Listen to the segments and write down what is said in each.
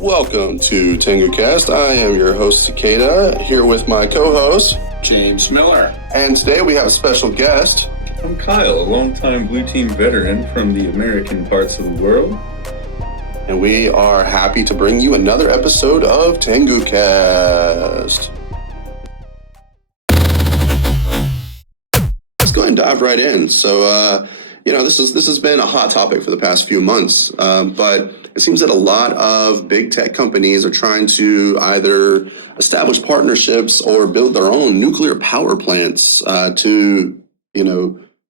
Welcome to TenguCast. I am your host, Cicada, here with my co-host, James Miller. And today we have a special guest. I'm Kyle, a longtime Blue Team veteran from the American parts of the world. And we are happy to bring you another episode of TenguCast. Let's go ahead and dive right in. So, this has been a hot topic for the past few months, but it seems that a lot of big tech companies are trying to either establish partnerships or build their own nuclear power plants to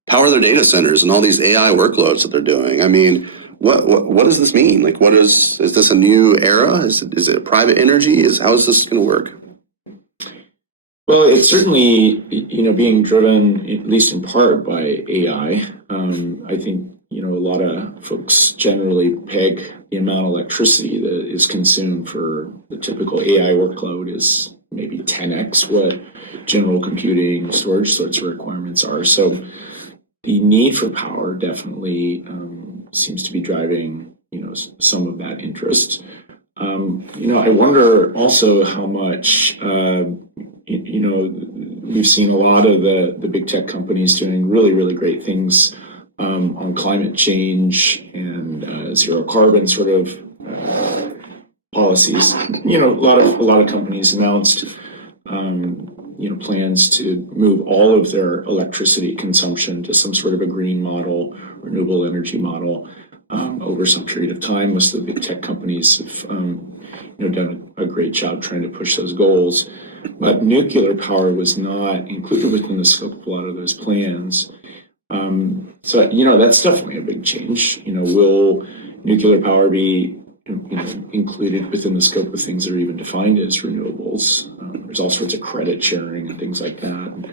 power their data centers and all these AI workloads that they're doing. I mean, what does this mean? Like, is this a new era? Is it private energy? How is this going to work? Well, it's certainly, being driven, at least in part, by AI. I think, a lot of folks generally peg the amount of electricity that is consumed for the typical AI workload is maybe 10x what general computing storage sorts of requirements are. So the need for power definitely seems to be driving, some of that interest. I wonder also how much, we've seen a lot of the big tech companies doing really, really great things on climate change and zero carbon sort of policies. A lot of companies announced, plans to move all of their electricity consumption to some sort of a green model, renewable energy model over some period of time. Most of the big tech companies have, done a great job trying to push those goals. But nuclear power was not included within the scope of a lot of those plans. So that's definitely a big change. Will nuclear power be included within the scope of things that are even defined as renewables? There's all sorts of credit sharing and things like that. And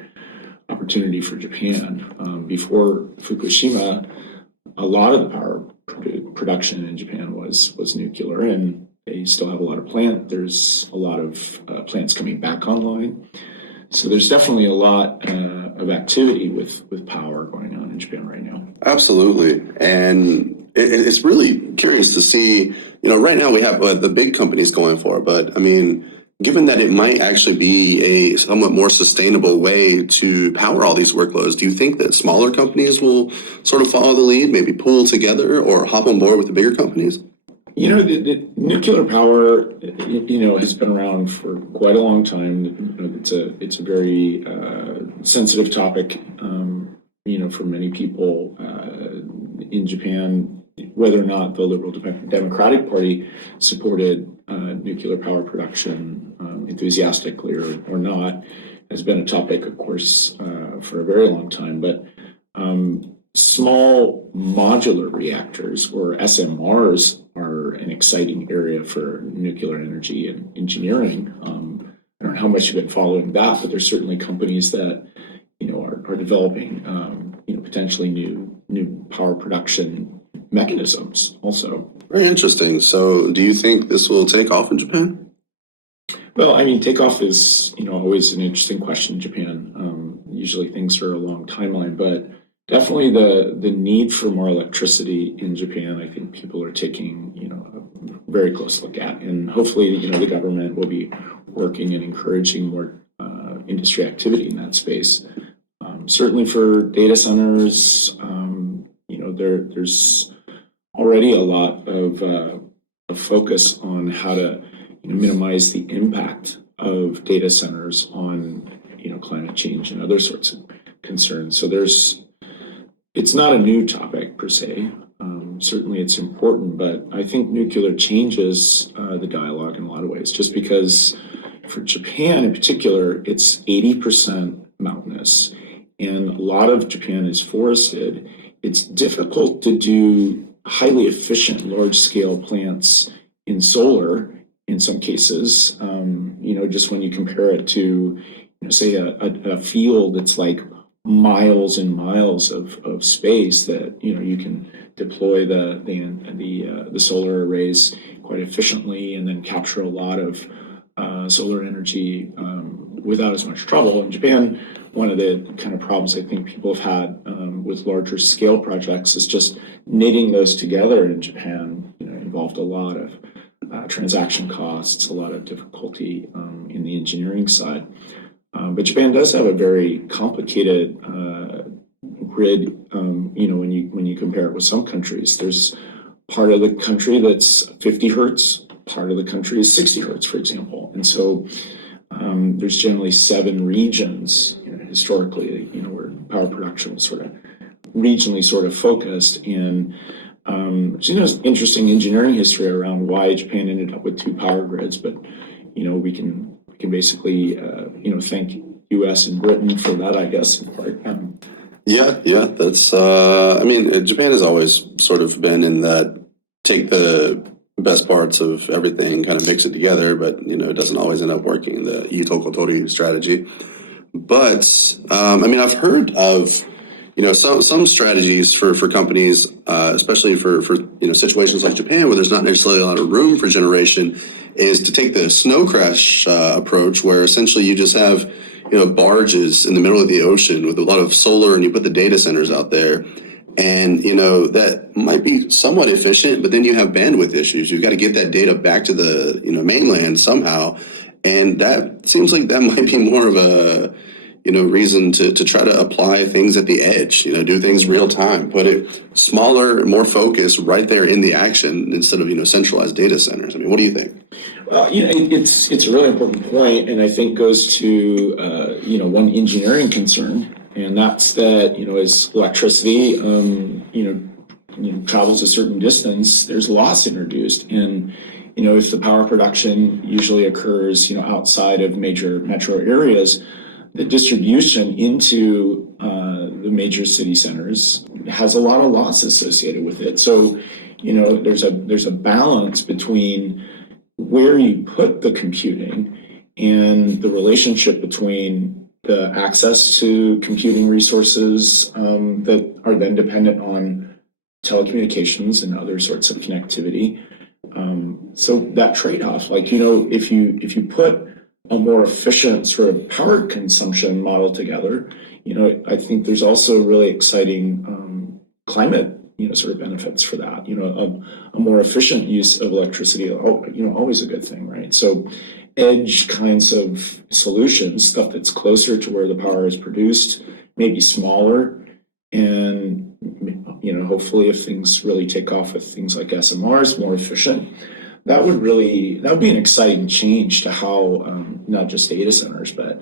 opportunity for Japan. Before Fukushima, a lot of the power production in Japan was nuclear, and they still have a lot of There's a lot of plants coming back online. So there's definitely a lot of activity with power going on in Japan right now. Absolutely. And it's really curious to see, right now we have the big companies going for it, but I mean, given that it might actually be a somewhat more sustainable way to power all these workloads, do you think that smaller companies will sort of follow the lead, maybe pool together or hop on board with the bigger companies? The nuclear power, has been around for quite a long time. It's a very sensitive topic, for many people in Japan. Whether or not the Liberal Democratic Party supported nuclear power production enthusiastically or not has been a topic, of course, for a very long time. But small modular reactors, or SMRs, are an exciting area for nuclear energy and engineering. I don't know how much you've been following that, but there's certainly companies that are developing potentially new power production mechanisms also. Very interesting. So do you think this will take off in Japan? Well, I mean, takeoff is always an interesting question in Japan. Usually things are a long timeline, but definitely the need for more electricity in Japan, I think people are taking a very close look at, and hopefully the government will be working and encouraging more industry activity in that space. Certainly for data centers, there's already a lot of focus on how to minimize the impact of data centers on climate change and other sorts of concerns. So it's not a new topic per se. Certainly it's important, but I think nuclear changes the dialogue in a lot of ways, just because for Japan in particular, it's 80% mountainous, and a lot of Japan is forested. It's difficult to do highly efficient large-scale plants in solar in some cases, just when you compare it to, say, a field that's like miles and miles of space that you can deploy the solar arrays quite efficiently and then capture a lot of solar energy without as much trouble. In Japan, one of the kind of problems I think people have had with larger scale projects is just knitting those together in Japan involved a lot of transaction costs, a lot of difficulty in the engineering side. But Japan does have a very complicated grid. When you compare it with some countries, there's part of the country that's 50 hertz, part of the country is 60 hertz, for example. And so there's generally 7 regions, historically, where power production was sort of regionally sort of focused. And interesting engineering history around why Japan ended up with 2 power grids. But we can basically thank U.S. and Britain for that, I guess, in part. Yeah, that's, Japan has always sort of been in that take the best parts of everything, kind of mix it together, but, it doesn't always end up working, the Itokotori strategy. But, I've heard of, some strategies for companies, especially for situations like Japan, where there's not necessarily a lot of room for generation, is to take the snow crash approach, where essentially you just have barges in the middle of the ocean with a lot of solar, and you put the data centers out there. And, that might be somewhat efficient, but then you have bandwidth issues. You've got to get that data back to the, mainland somehow. And that seems like that might be more of a, reason to try to apply things at the edge, do things real time, put it smaller, more focused right there in the action instead of, centralized data centers. What do you think? Well, it's a really important point, and I think goes to one engineering concern, and that's that as electricity travels a certain distance, there's loss introduced, and if the power production usually occurs outside of major metro areas, the distribution into the major city centers has a lot of loss associated with it. So there's a balance between where you put the computing and the relationship between the access to computing resources that are then dependent on telecommunications and other sorts of connectivity. So that trade-off, if you put a more efficient sort of power consumption model together, I think there's also really exciting climate sort of benefits for that. A more efficient use of electricity, always a good thing, right? So edge kinds of solutions, stuff that's closer to where the power is produced, maybe smaller, and hopefully if things really take off with things like SMRs, more efficient. That would be an exciting change to how not just data centers, but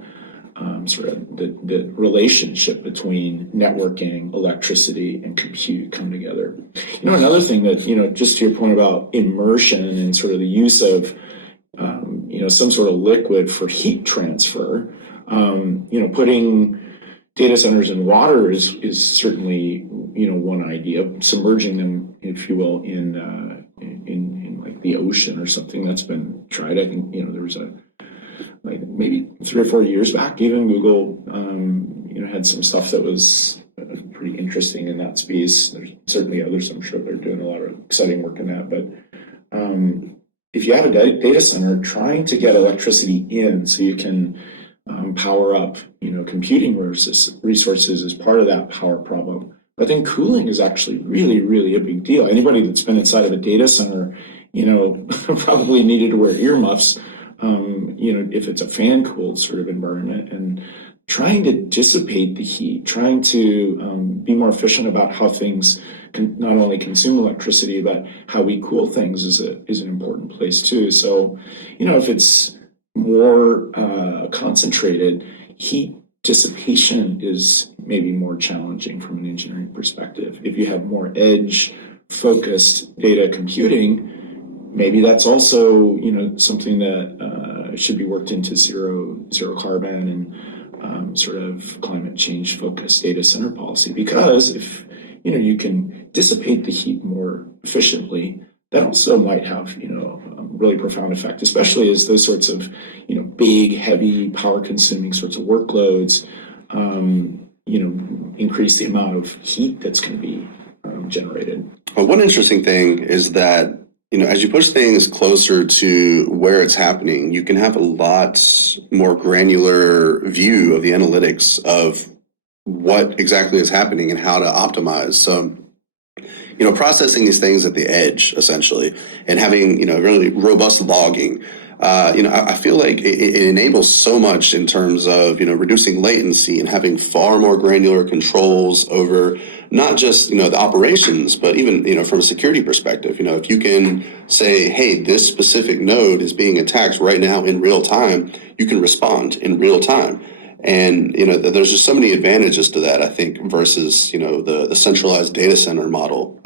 sort of the relationship between networking, electricity, and compute come together. Another thing that, just to your point about immersion and sort of the use of, some sort of liquid for heat transfer, putting data centers in water is certainly, one idea. Submerging them, if you will, in like the ocean or something that's been tried. I think, there was maybe 3 or 4 years back, even Google, had some stuff that was pretty interesting in that space. There's certainly others, I'm sure they're doing a lot of exciting work in that. But if you have a data center, trying to get electricity in so you can power up, computing resources is part of that power problem. But then cooling is actually really, really a big deal. Anybody that's been inside of a data center, probably needed to wear earmuffs, if it's a fan-cooled sort of environment, and trying to dissipate the heat, trying to be more efficient about how things can not only consume electricity, but how we cool things is an important place too. So, if it's more concentrated, heat dissipation is maybe more challenging from an engineering perspective. If you have more edge-focused data computing, maybe that's also, something that should be worked into zero carbon and sort of climate change focused data center policy. Because if you can dissipate the heat more efficiently, that also might have a really profound effect, especially as those sorts of big, heavy, power consuming sorts of workloads increase the amount of heat that's going to be generated. Well, one interesting thing is that as you push things closer to where it's happening, you can have a lot more granular view of the analytics of what exactly is happening and how to optimize. So, processing these things at the edge essentially, and having really robust logging. I feel like it enables so much in terms of reducing latency and having far more granular controls over not just the operations, but even from a security perspective. If you can say, hey, this specific node is being attacked right now in real time, you can respond in real time. And there's just so many advantages to that, I think, versus the centralized data center model.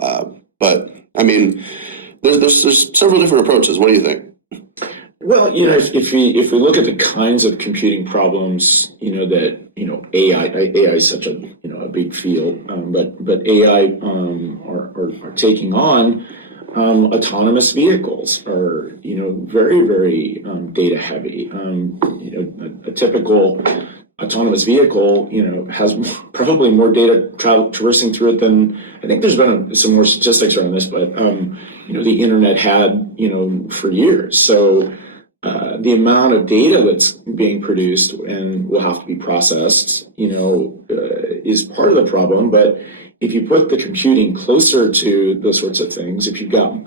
But I mean, there's several different approaches. What do you think? Well, if we look at the kinds of computing problems, that AI is such a big field, but AI are taking on. Autonomous vehicles are very, very data heavy. A typical autonomous vehicle has probably more data traversing through it than, I think there's been some more statistics around this, but the internet had for years. So the amount of data that's being produced and will have to be processed is part of the problem. But if you put the computing closer to those sorts of things, if you've got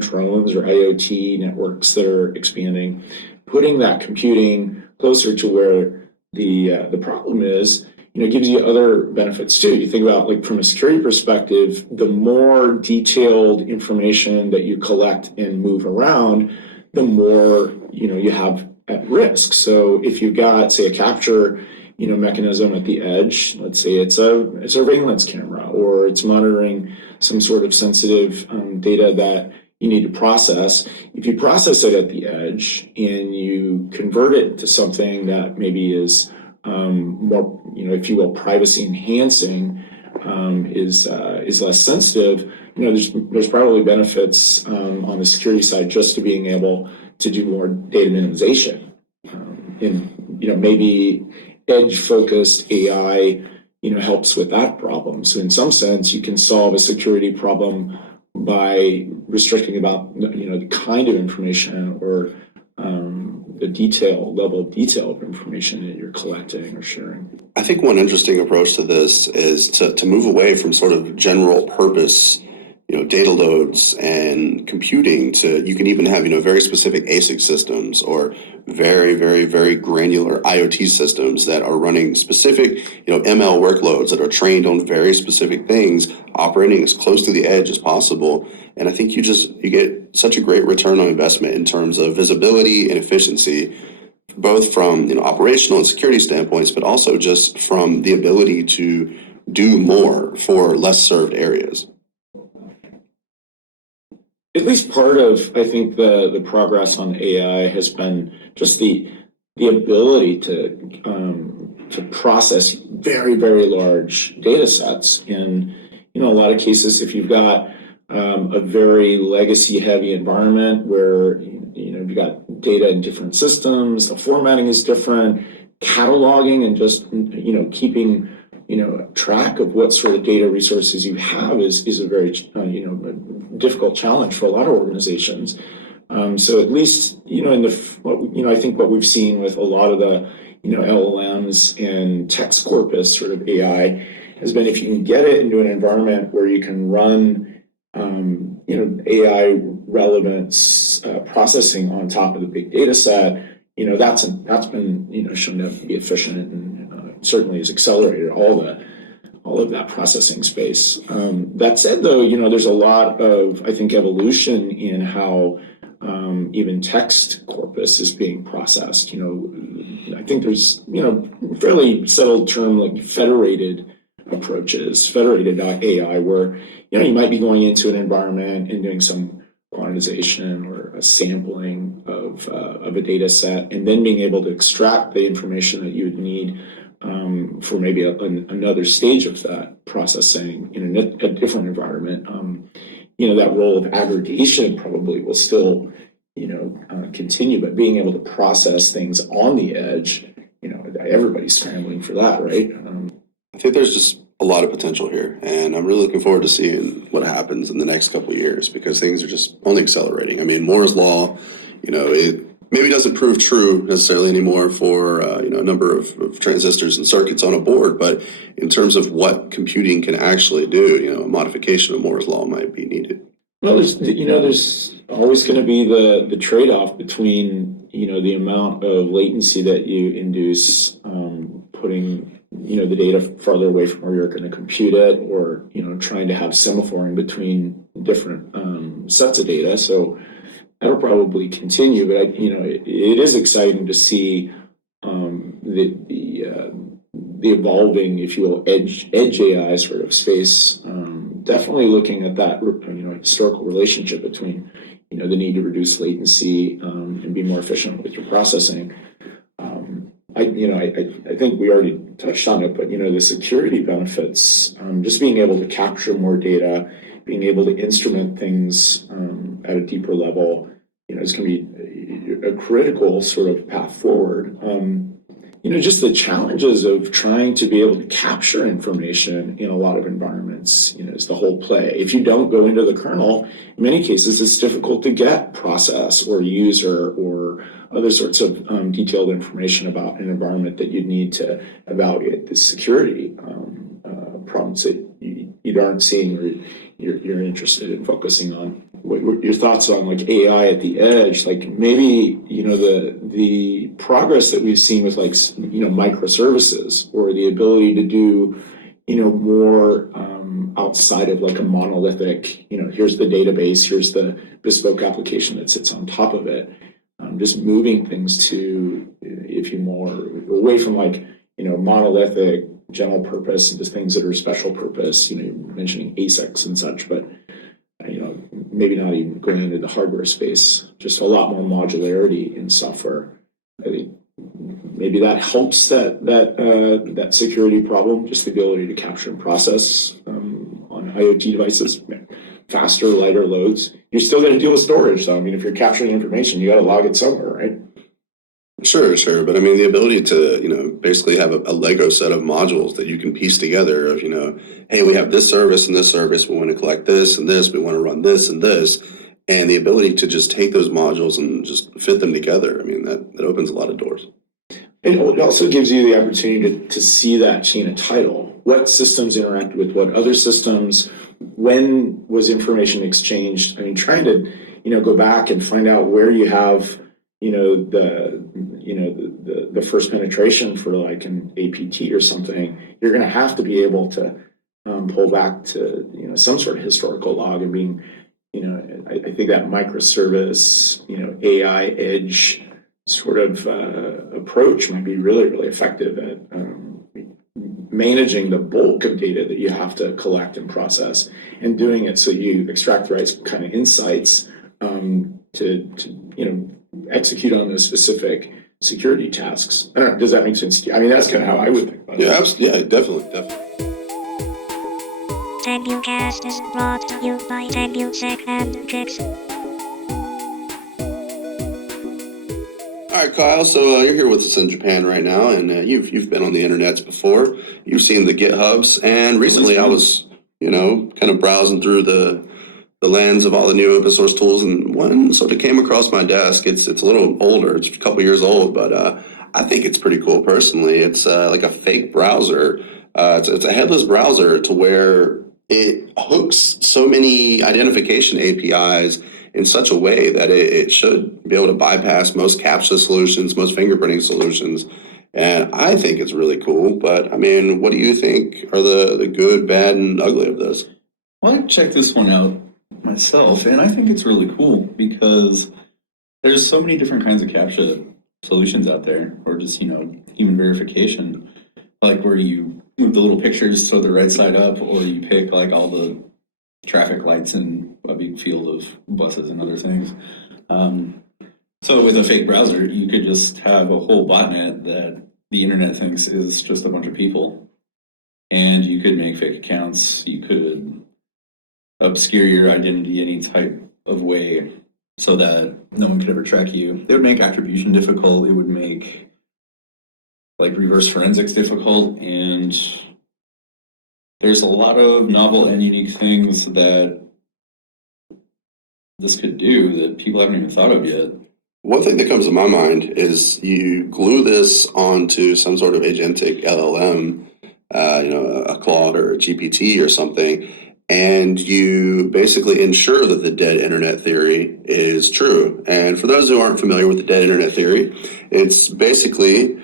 drones or IoT networks that are expanding, putting that computing closer to where the problem is, gives you other benefits too. You think about, like, from a security perspective, the more detailed information that you collect and move around, the more you have at risk. So if you've got, say, a capture mechanism at the edge, let's say it's a surveillance camera, or it's monitoring some sort of sensitive data that you need to process. If you process it at the edge and you convert it to something that maybe is more, if you will, privacy enhancing, is less sensitive, there's probably benefits on the security side just to being able to do more data minimization. Maybe edge-focused AI, helps with that problem. So in some sense, you can solve a security problem by restricting about the kind of information or the level of detail of information that you're collecting or sharing. I think one interesting approach to this is to move away from sort of general purpose data loads and computing to, you can even have very specific ASIC systems or very, very, very granular IoT systems that are running specific ML workloads that are trained on very specific things, operating as close to the edge as possible. And I think you get such a great return on investment in terms of visibility and efficiency, both from operational and security standpoints, but also just from the ability to do more for less served areas. At least part of, I think, the progress on AI has been just the ability to process very, very large data sets. In a lot of cases, if you've got a very legacy-heavy environment where you've got data in different systems, the formatting is different, cataloging and just keeping track of what sort of data resources you have is a very difficult challenge for a lot of organizations. So at least I think what we've seen with a lot of the LLMs and text corpus sort of AI has been, if you can get it into an environment where you can run AI relevance processing on top of the big data set, that's been shown to be efficient and certainly has accelerated all of that processing space. That said, though, there's a lot of, I think, evolution in how even text corpus is being processed. I think there's fairly settled term like federated approaches, federated AI, where you might be going into an environment and doing some quantization or a sampling of a data set, and then being able to extract the information that you would need for maybe another stage of that processing in a different environment. That role of aggregation probably will still continue, but being able to process things on the edge, everybody's scrambling for that, right? I think there's just a lot of potential here, and I'm really looking forward to seeing what happens in the next couple of years, because things are just only accelerating. I mean, Moore's law, it maybe doesn't prove true necessarily anymore for a number of transistors and circuits on a board, but in terms of what computing can actually do, a modification of Moore's law might be needed. Well, there's always going to be the trade-off between, the amount of latency that you induce, putting, the data farther away from where you're going to compute it, or, trying to have semaphoring between different sets of data. So that'll probably continue, but it is exciting to see the evolving, if you will, edge AI sort of space. Definitely looking at that, historical relationship between, the need to reduce latency and be more efficient with your processing. I think we already touched on it, but the security benefits, just being able to capture more data, being able to instrument things at a deeper level, is going to be a critical sort of path forward. Just the challenges of trying to be able to capture information in a lot of environments, is the whole play. If you don't go into the kernel, in many cases, it's difficult to get process or user or other sorts of detailed information about an environment that you need to evaluate the security problems that you aren't seeing or you're interested in focusing on. What your thoughts on like AI at the edge, like maybe the progress that we've seen with like microservices, or the ability to do more outside of like a monolithic, here's the database, here's the bespoke application that sits on top of it. Just moving things to, if you more away from like monolithic general purpose into things that are special purpose, mentioning ASICs and such, but maybe not even going into the hardware space, just a lot more modularity in software. I think maybe that helps that security problem, just the ability to capture and process on IoT devices, faster, lighter loads. You're still going to deal with storage, though. I mean, if you're capturing information, you got to log it somewhere, right? Sure. But I mean, the ability to, basically have a Lego set of modules that you can piece together of, hey, we have this service and this service, we want to collect this and this, we want to run this and this, and the ability to just take those modules and just fit them together. I mean, that opens a lot of doors. And it also gives you the opportunity to see that chain of title. What systems interact with what other systems? When was information exchanged? I mean, trying to, go back and find out where you have, the first penetration for like an APT or something. You're going to have to be able to pull back to, some sort of historical log, and being, I think that microservice, AI edge sort of approach might be really, really effective at managing the bulk of data that you have to collect and process, and doing it so you extract the right kind of insights to execute on those specific security tasks. I don't know, does that make sense to you? I mean, that's kind of how I would think about it. Yeah, definitely. TenguCast is brought to you by TenguSec and JICSS. All right, Kyle. So you're here with us in Japan right now, and you've been on the internets before. You've seen the GitHubs, and recently I was, kind of browsing through the lens of all the new open source tools, and one sort of came across my desk. It's a little older. It's a couple years old, but I think it's pretty cool personally. It's like a fake browser. It's a headless browser to where it hooks so many identification APIs in such a way that it should be able to bypass most CAPTCHA solutions, most fingerprinting solutions. And I think it's really cool. But I mean, what do you think are the good, bad, and ugly of this? Well, I checked this one out myself, and I think it's really cool because there's so many different kinds of CAPTCHA solutions out there, or just, human verification, like where you move the little pictures so they're right side up, or you pick like all the traffic lights in a big field of buses and other things. So with a fake browser, you could just have a whole botnet that the internet thinks is just a bunch of people, and you could make fake accounts. You could obscure your identity any type of way so that no one could ever track you. It would make attribution difficult. It would make like reverse forensics difficult, and there's a lot of novel and unique things that this could do that people haven't even thought of yet. One thing that comes to my mind is you glue this onto some sort of agentic LLM, a Claude or a GPT or something, and you basically ensure that the dead internet theory is true. And for those who aren't familiar with the dead internet theory, it's basically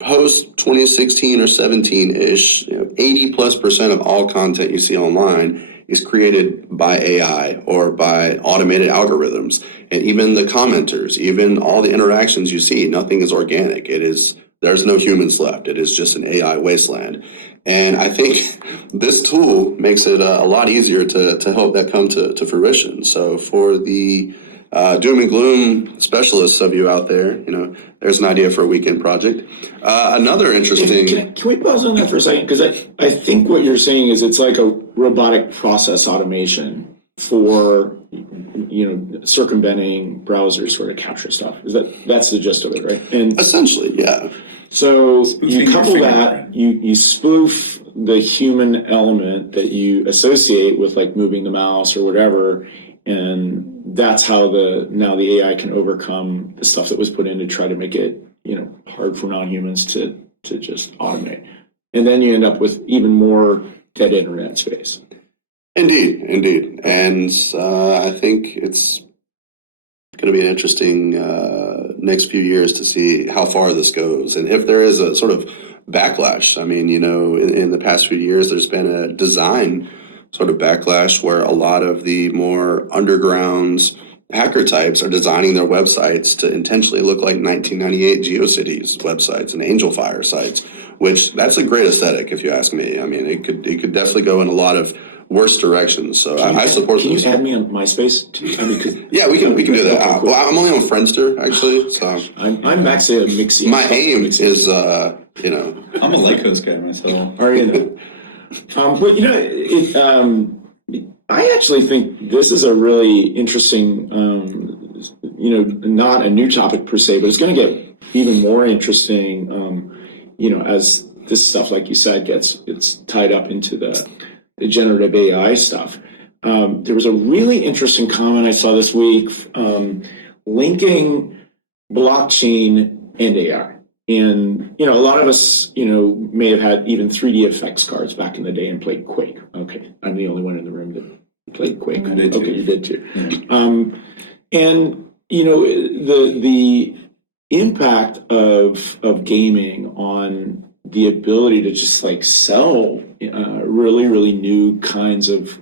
post 2016 or 17-ish, 80+% of all content you see online is created by AI or by automated algorithms. And even the commenters, even all the interactions you see, nothing is organic. There's no humans left. It is just an AI wasteland. And I think this tool makes it a lot easier to help that come to fruition. So for the doom and gloom specialists of you out there, there's an idea for a weekend project. Another interesting. Can we pause on that for a second? Because I think what you're saying is it's like a robotic process automation for circumventing browsers sort of capture stuff. That's the gist of it, right? And essentially, yeah. So you couple that, you spoof the human element that you associate with like moving the mouse or whatever, and that's how now the AI can overcome the stuff that was put in to try to make it, hard for non-humans to just automate. And then you end up with even more dead internet space. Indeed. And I think it's going to be an interesting next few years to see how far this goes. And if there is a sort of backlash, I mean, in the past few years, there's been a design sort of backlash where a lot of the more underground hacker types are designing their websites to intentionally look like 1998 GeoCities websites and Angel Fire sites, which that's a great aesthetic, if you ask me. I mean, it could definitely go in a lot of worse directions. So I support this. Can you add me on MySpace? Yeah, we can do that. Well, I'm only on Friendster actually, so I'm actually a Mixie. My aim is, I'm a Lycos guy myself. Are you? But I actually think this is a really interesting, not a new topic per se, but it's going to get even more interesting, as this stuff, like you said, it's tied up into the generative AI stuff. There was a really interesting comment I saw this week linking blockchain and AI. And, a lot of us, may have had even 3D effects cards back in the day and played Quake. Okay, I'm the only one in the room that played Quake. I did too. Okay, you did too. Yeah. And, the impact of gaming on the ability to just like sell really, really new kinds of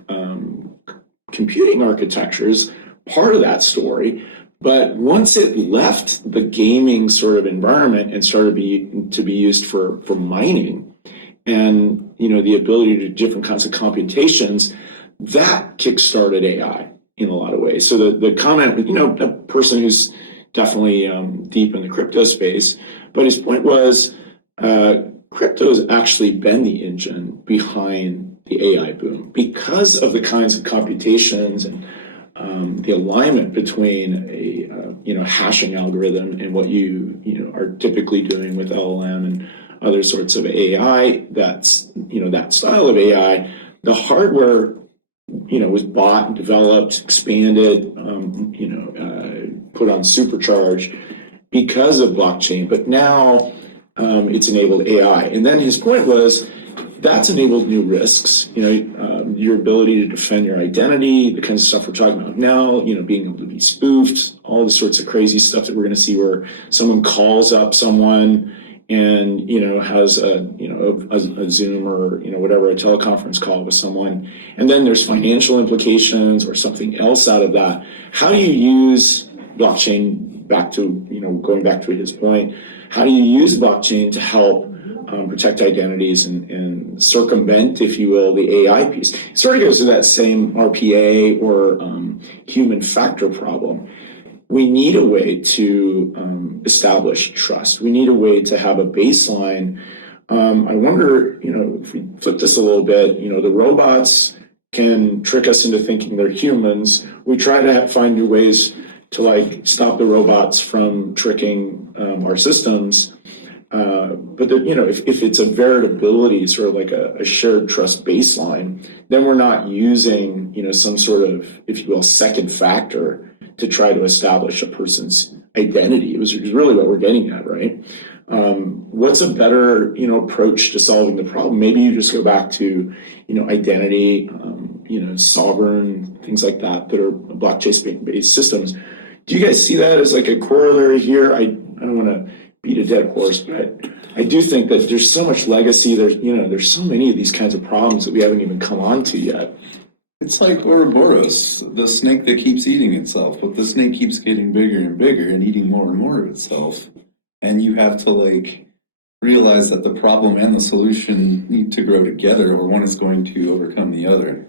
computing architectures, part of that story. But once it left the gaming sort of environment and started to be used for mining and, the ability to do different kinds of computations, that kickstarted AI in a lot of ways. So the comment, a person who's definitely deep in the crypto space, but his point was crypto has actually been the engine behind the AI boom because of the kinds of computations and the alignment between a hashing algorithm and what you are typically doing with LLM and other sorts of AI. That's that style of AI. The hardware was bought and developed, expanded, put on supercharge because of blockchain. But now it's enabled AI. And then his point was that's enabled new risks. Your ability to defend your identity, the kinds of stuff we're talking about now. Being able to be spoofed, all the sorts of crazy stuff that we're going to see where someone calls up someone and has a Zoom or whatever, a teleconference call with someone, and then there's financial implications or something else out of that. How do you use blockchain? Going back to his point, how do you use blockchain to help protect identities and circumvent, if you will, the AI piece? It sort of goes to that same RPA or human factor problem. We need a way to establish trust. We need a way to have a baseline. I wonder, if we flip this a little bit, the robots can trick us into thinking they're humans. We try to find new ways to stop the robots from tricking our systems. But if it's a veritability, sort of like a shared trust baseline, then we're not using some sort of, if you will, second factor to try to establish a person's identity. It was really what we're getting at, right? What's a better, approach to solving the problem? Maybe you just go back to, identity, sovereign, things like that are blockchain-based systems. Do you guys see that as like a corollary here? I don't want to beat a dead horse, but I do think that there's so much legacy. There's so many of these kinds of problems that we haven't even come on to yet. It's like Ouroboros, the snake that keeps eating itself, but the snake keeps getting bigger and bigger and eating more and more of itself. And you have to realize that the problem and the solution need to grow together, or one is going to overcome the other.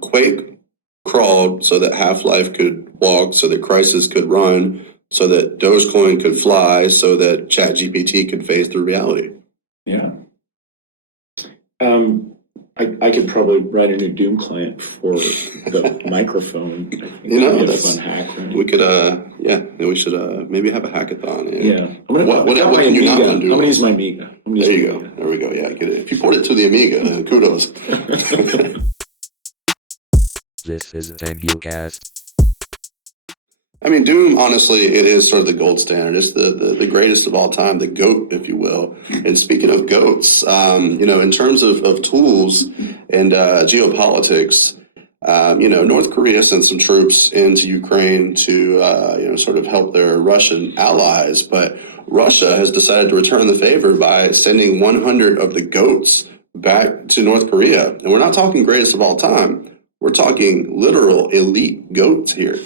Quake crawled so that Half-Life could walk, so that Crysis could run, so that Dogecoin could fly, so that ChatGPT could phase through reality. Yeah. I could probably write a new Doom client for the microphone. I think that'd be a fun hack. Right? We could, we should maybe have a hackathon. Yeah. What can you not undo? I'm going to use my Amiga. There you go. There we go. Yeah, get it. If you port it to the Amiga, then kudos. This is TenguCast. I mean, Doom, honestly, it is sort of the gold standard. It's the greatest of all time, the GOAT, if you will. And speaking of GOATs, in terms of tools and geopolitics, North Korea sent some troops into Ukraine to, sort of help their Russian allies. But Russia has decided to return the favor by sending 100 of the GOATs back to North Korea. And we're not talking greatest of all time. We're talking literal elite GOATs here.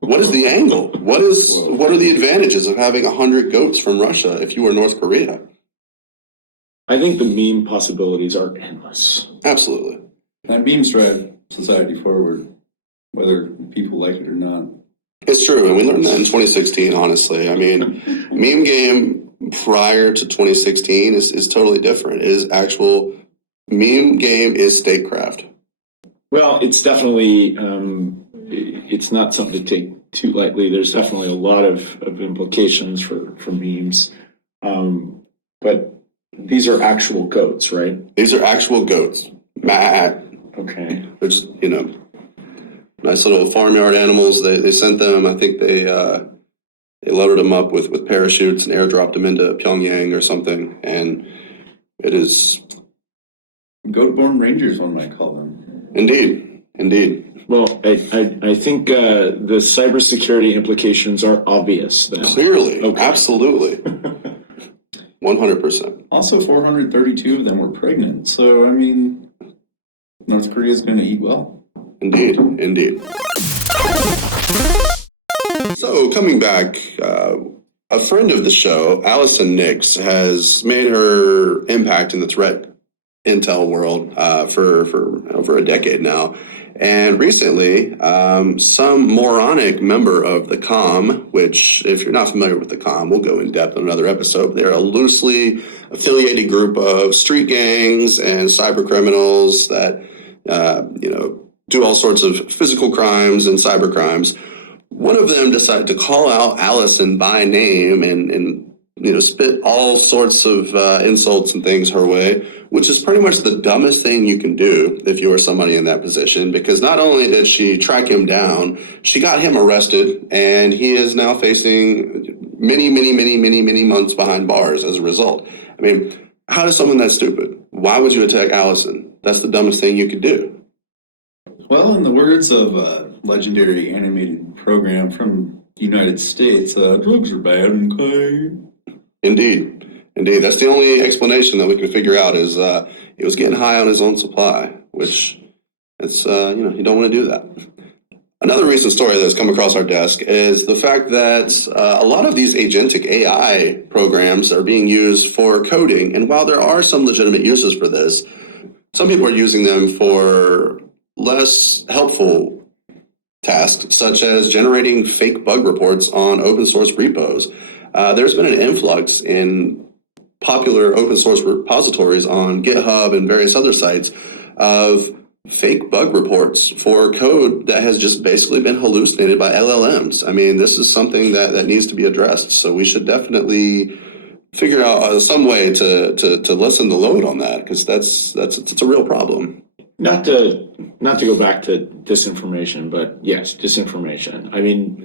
What is the angle? What are the advantages of having 100 GOATs from Russia if you were North Korea? I think the meme possibilities are endless. Absolutely. And memes drive society forward, whether people like it or not. It's true, and we learned that in 2016, honestly. I mean, meme game prior to 2016 is totally different. It is actual meme game is statecraft. Well, it's definitely, it's not something to take too lightly. There's definitely a lot of implications for memes. But these are actual goats, right? These are actual goats. Matt. Okay. They're just, nice little farmyard animals. They sent them, I think they loaded them up with parachutes and airdropped them into Pyongyang or something. And it is... Goat-born rangers, one might call them. Indeed. Well, I think the cybersecurity implications are obvious then. Clearly. Okay. Absolutely. 100%. Also, 432 of them were pregnant. So, I mean, North Korea is going to eat well. Indeed. So, coming back, a friend of the show, Allison Nix, has made her impact in the threat intel world for over a decade now. And recently, some moronic member of the COM, which, if you're not familiar with the COM, we'll go in depth in another episode. They're a loosely affiliated group of street gangs and cyber criminals that, do all sorts of physical crimes and cyber crimes. One of them decided to call out Allison by name and spit all sorts of insults and things her way, which is pretty much the dumbest thing you can do if you are somebody in that position, because not only did she track him down, she got him arrested, and he is now facing many months behind bars as a result. I mean, how does someone that stupid? Why would you attack Allison? That's the dumbest thing you could do. Well, in the words of a legendary animated program from the United States, drugs are bad, okay? Indeed. That's the only explanation that we can figure out is he was getting high on his own supply, which it's, you don't want to do that. Another recent story that's come across our desk is the fact that a lot of these agentic AI programs are being used for coding. And while there are some legitimate uses for this, some people are using them for less helpful tasks, such as generating fake bug reports on open source repos. There's been an influx in popular open source repositories on GitHub and various other sites of fake bug reports for code that has just basically been hallucinated by LLMs. I mean, this is something that needs to be addressed. So we should definitely figure out some way to lessen the load on that, because it's a real problem. Not to not to go back to disinformation, but yes, disinformation. I mean,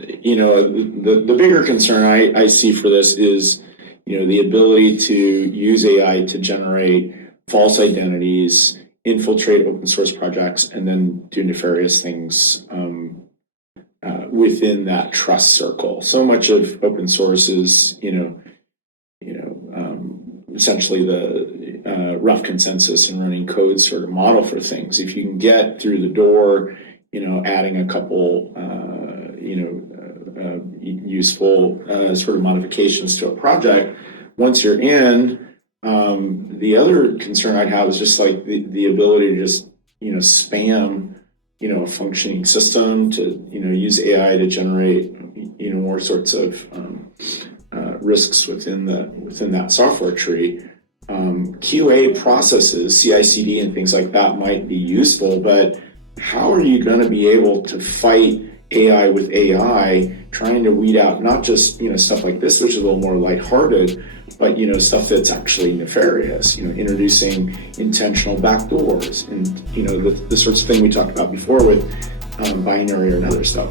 the bigger concern I see for this is, the ability to use AI to generate false identities, infiltrate open source projects, and then do nefarious things within that trust circle. So much of open source is, essentially the rough consensus and running code sort of model for things. If you can get through the door, adding a couple, useful sort of modifications to a project, once you're in, the other concern I'd have is just like the ability to just, spam, a functioning system, to, use AI to generate, more sorts of risks within that software tree. QA processes, CI/CD and things like that might be useful, but how are you going to be able to fight AI with AI, trying to weed out not just stuff like this, which is a little more lighthearted, but stuff that's actually nefarious, introducing intentional backdoors and the sorts of thing we talked about before with binary and other stuff.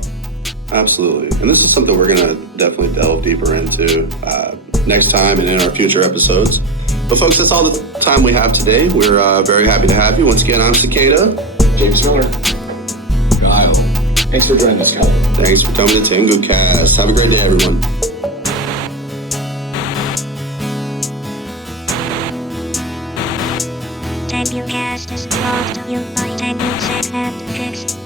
Absolutely. And this is something we're going to definitely delve deeper into next time and in our future episodes. But folks, that's all the time we have today. We're very happy to have you. Once again, I'm Cicada. James Miller. Kyle. Thanks for joining us, Kyle. Thanks for coming to TenguCast. Have a great day, everyone. TenguCast is brought to you by TenguSec and JICSS.